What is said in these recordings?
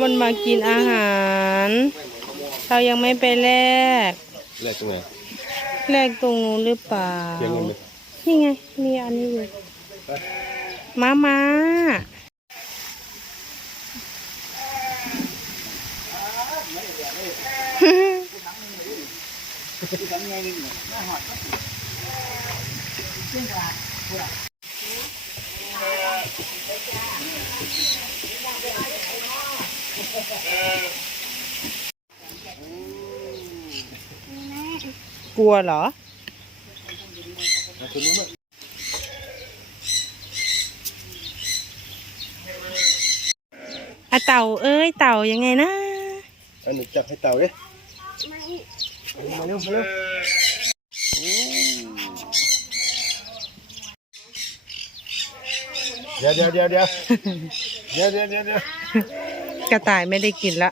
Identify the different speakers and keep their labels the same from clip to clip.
Speaker 1: มันมากินอาหาร เรายังไม่ไปแลก
Speaker 2: แรกตรงไหน
Speaker 1: แลกตรงนู้นหรือเปล่า
Speaker 2: เสียเงินไหม
Speaker 1: นี่ไง มีอันนี้อยู่มามา กลัวเหรอ
Speaker 2: อะ
Speaker 1: เต่าเอ้ยเต่ายังไงนะ
Speaker 2: อันหนึ่งจับให้เต่าดิมาเร็วมาเร็วเดี๋ยวเดี๋ยวเดี๋ยวเดี๋ยวเดี๋ยวเดี๋ยวเดี๋ยว
Speaker 1: กระต่ายไม่ได้กินละ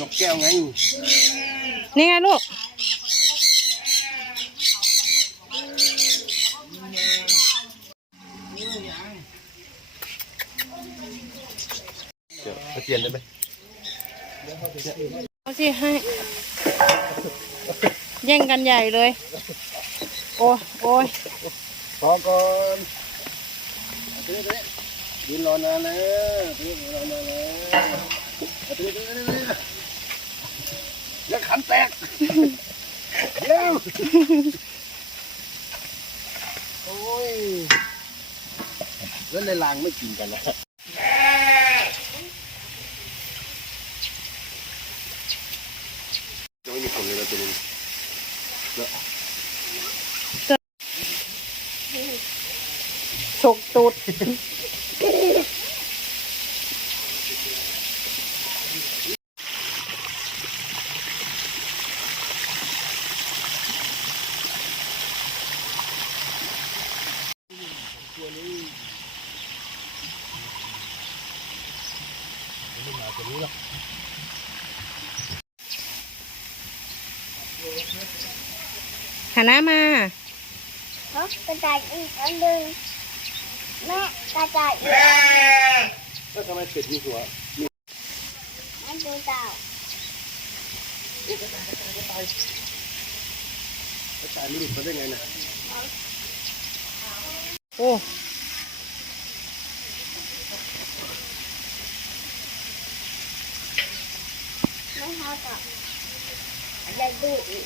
Speaker 2: นกแก้วไง
Speaker 1: นี่ไงลูก
Speaker 2: เดี๋ยวเอาเตียนได้ไหม
Speaker 1: เอาสิให้ แย่งกันใหญ่เลย โอ้ยโอ้ย
Speaker 2: พอก่อนเอเตียนเตียนดินรอนานแล้วดินรอนานแล้วเอาเตียตียนเตียนเตียนแล้วขันแตกเร็วโอ้ยแล้วในรางไม่กินกันนะจะไม่มีคนเลยนะตัวนี้ แล้ว
Speaker 1: ฉกตูดหันหน้ามา
Speaker 3: ฮะกระต่ายอีกอันหนึ่ง แม่กระต่ายอีก
Speaker 2: แล้วทำไมเป็ดมีหัว
Speaker 3: อันดูเต่า
Speaker 2: แล้วตายไม่หลุดมาได้ไงนะ
Speaker 1: โอ้
Speaker 3: ไม่เท่ากับจะดูอีก